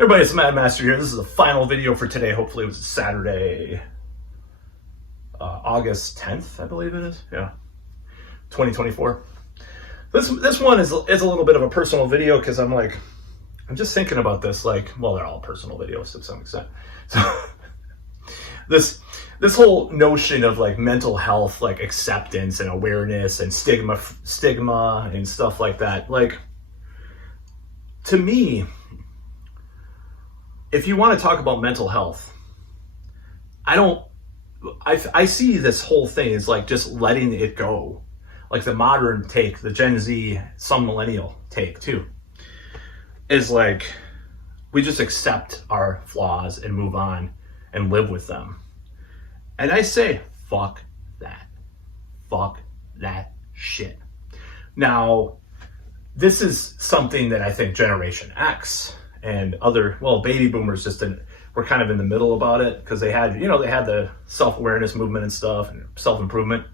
Everybody, it's Mad Master here. This is the final video for today. Hopefully it was Saturday, August 10th, I believe it is. Yeah, 2024. This one is a little bit of a personal video because I'm just thinking about this. Well, they're all personal videos to some extent. So this whole notion of mental health, acceptance and awareness and stigma and stuff like that. To me, if you want to talk about mental health, I see this whole thing as just letting it go. The modern take, the Gen Z, some millennial take too, is we just accept our flaws and move on and live with them. And I say, fuck that. Fuck that shit. Now, this is something that I think Generation X and other, baby boomers were kind of in the middle about it because they had the self-awareness movement and stuff and self-improvement.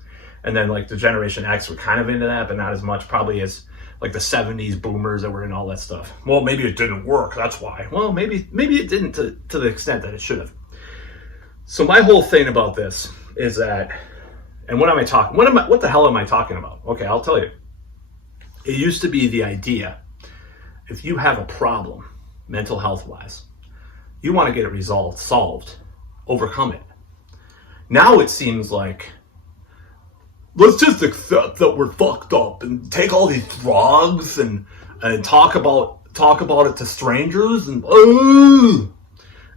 And then the Generation X were kind of into that, but not as much probably as the 70s boomers that were in all that stuff. Well, maybe it didn't work. That's why. Well, maybe it didn't to the extent that it should have. So my whole thing about this is that, and what the hell am I talking about? Okay, I'll tell you. It used to be the idea, if you have a problem, mental health wise, you want to get it solved, overcome it. Now it seems like, let's just accept that we're fucked up and take all these drugs and talk about it to strangers and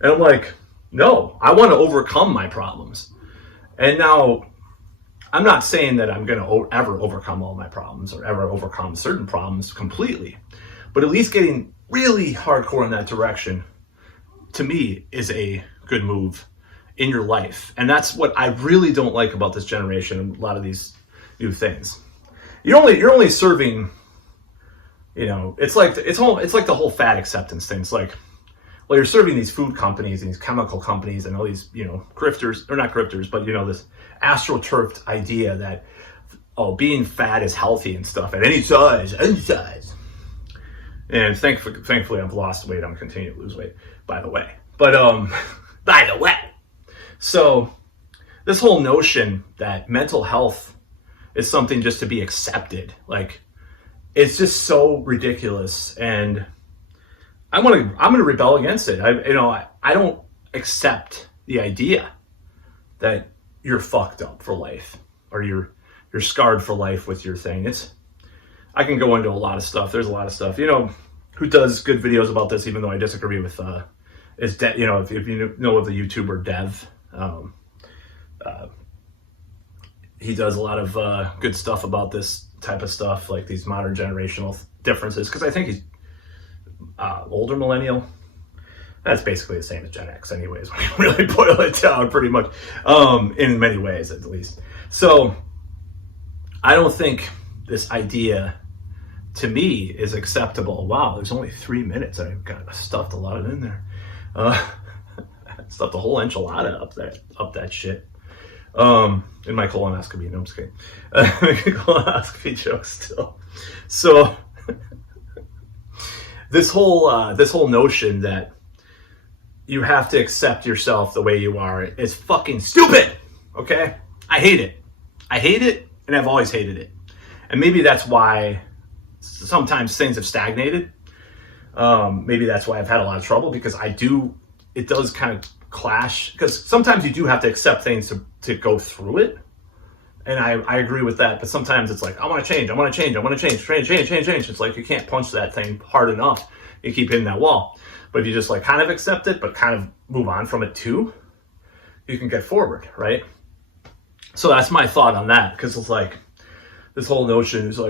I'm like, no, I want to overcome my problems. And now I'm not saying that I'm going to ever overcome all my problems or ever overcome certain problems completely, but at least getting really hardcore in that direction, to me, is a good move in your life. And that's what I really don't like about this generation and a lot of these new things. You're only serving, it's like the whole fat acceptance thing. It's you're serving these food companies and these chemical companies and all these, grifters, or not grifters, but this astroturfed idea that, being fat is healthy and stuff at any size. And thankfully I've lost weight. I'm continuing to lose weight, by the way. But, by the way. So this whole notion that mental health is something just to be accepted, it's just so ridiculous. And I'm going to rebel against it. I don't accept the idea that you're fucked up for life or you're scarred for life with your thing. I can go into a lot of stuff. There's a lot of stuff, who does good videos about this, even though I disagree with, if you know of the YouTuber Dev, he does a lot of good stuff about this type of stuff, these modern generational differences, because I think he's older millennial. That's basically the same as Gen X anyways, when you really boil it down pretty much, in many ways at least. So I don't think this idea to me is acceptable. Wow, there's only 3 minutes. I've got stuffed a lot in there. Stuffed a whole enchilada up that shit. In my colonoscopy. No, I'm just kidding. Colonoscopy joke still. So this whole notion that you have to accept yourself the way you are is fucking stupid. Okay? I hate it, and I've always hated it. And maybe that's why sometimes things have stagnated. Maybe that's why I've had a lot of trouble, because it does kind of clash, because sometimes you do have to accept things to go through it. And I agree with that, but sometimes it's I want to change. It's you can't punch that thing hard enough. You keep hitting that wall. But if you just kind of accept it, but kind of move on from it too, you can get forward, right? So that's my thought on that, because it's this whole notion is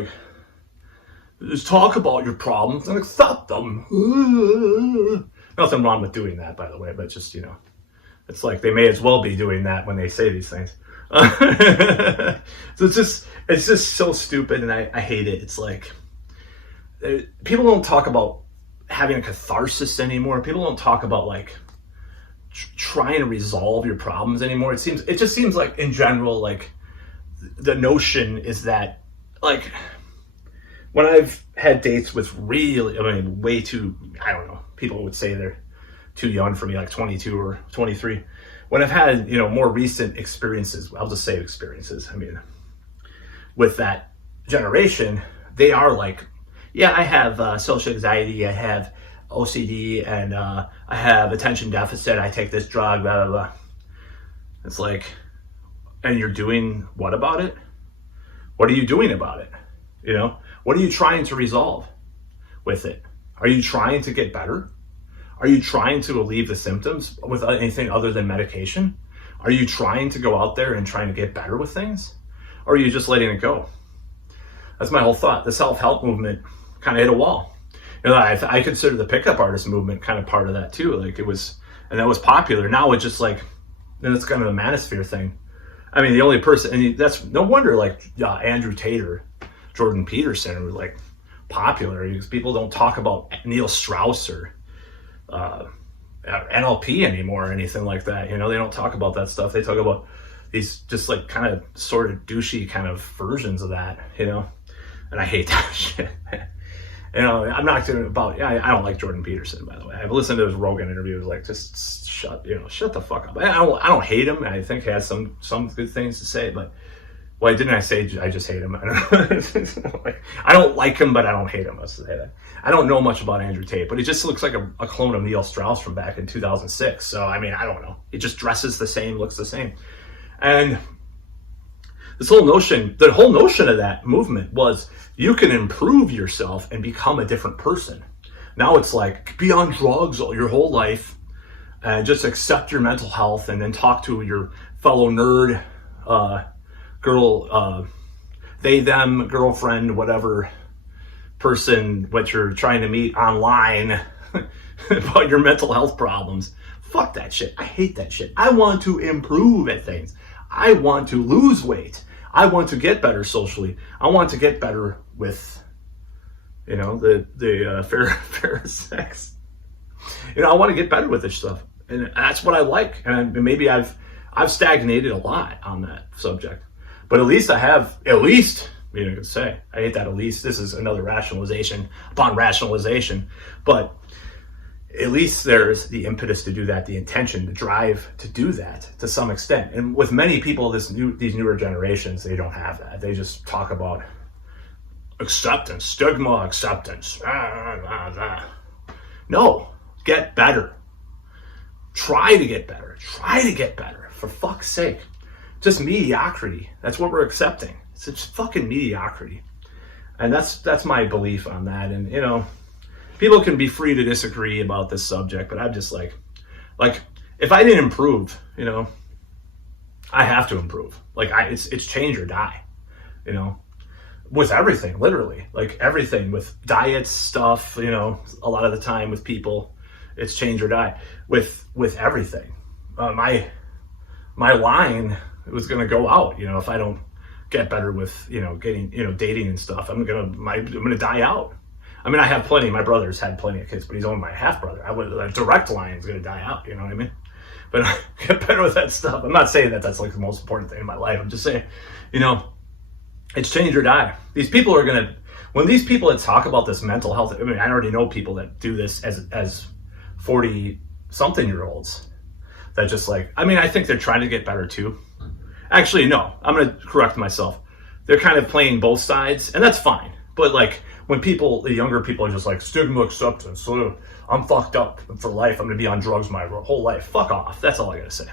just talk about your problems and accept them. Nothing wrong with doing that, by the way, but just, it's they may as well be doing that when they say these things. So it's just so stupid, and I hate it. It's people don't talk about having a catharsis anymore. People don't talk about trying to resolve your problems anymore. It just seems in general, the notion is that when I've had dates with really, way too, I don't know, people would say too young for me, like 22 or 23. When I've had, more recent experiences, I'll just say experiences. I mean, with that generation, they are like, yeah, I have social anxiety, I have OCD, and I have attention deficit, I take this drug, blah, blah, blah. It's like, and you're doing what about it? What are you doing about it? What are you trying to resolve with it? Are you trying to get better? Are you trying to alleviate the symptoms with anything other than medication? Are you trying to go out there and trying to get better with things? Or are you just letting it go? That's my whole thought. The self-help movement kind of hit a wall. I consider the pickup artist movement kind of part of that too. Like and that was popular. Now it's just like, then it's kind of the manosphere thing. I mean, the only person, and that's no wonder like Andrew Tate or Jordan Peterson were like popular, because people don't talk about Neil Strauss or NLP anymore or anything like that. They don't talk about that stuff. They talk about these just like kind of sort of douchey kind of versions of that, and I hate that shit. I'm not doing about, I don't like Jordan Peterson, by the way. I've listened to his Rogan interviews, like, just shut the fuck up. I don't hate him. I think he has some good things to say, but why didn't I say I just hate him? I don't like him, but I don't hate him. Let's say that. I don't know much about Andrew Tate, but he just looks like a clone of Neil Strauss from back in 2006. So, I mean, I don't know. He just dresses the same, looks the same. And the whole notion of that movement was you can improve yourself and become a different person. Now it's like, be on drugs your whole life and just accept your mental health, and then talk to your fellow nerd girl, they, them, girlfriend, whatever person, what you're trying to meet online about your mental health problems. Fuck that shit. I hate that shit. I want to improve at things. I want to lose weight. I want to get better socially. I want to get better with, the fair sex. I want to get better with this stuff, and that's what I like. And maybe I've stagnated a lot on that subject, but at least I have. You could say I hate that. At least this is another rationalization upon rationalization, but at least there's the impetus to do that, the intention, the drive to do that to some extent. And with many people, these newer generations, they don't have that. They just talk about acceptance, stigma, acceptance. No, get better. Try to get better. Try to get better, for fuck's sake. Just mediocrity. That's what we're accepting. It's just fucking mediocrity. And that's my belief on that. And, people can be free to disagree about this subject, but I'm just like, if I didn't improve, I have to improve. Like, it's change or die, with everything, literally, like everything, with diets, stuff, a lot of the time with people, it's change or die with everything. My line was going to go out, if I don't get better with, getting, dating and stuff, I'm going to die out. I mean, I have plenty. My brother's had plenty of kids, but he's only my half brother. A direct line is going to die out. You know what I mean? But get better with that stuff. I'm not saying that that's like the most important thing in my life. I'm just saying, it's change or die. These people are going to, when these people that talk about this mental health, I mean, I already know people that do this as 40-something-year-olds that just like, I mean, I think they're trying to get better too. Actually, no, I'm going to correct myself. They're kind of playing both sides, and that's fine. But like, when the younger people are just like, stigma, acceptance, so I'm fucked up for life, I'm gonna be on drugs my whole life. Fuck off. That's all I gotta say.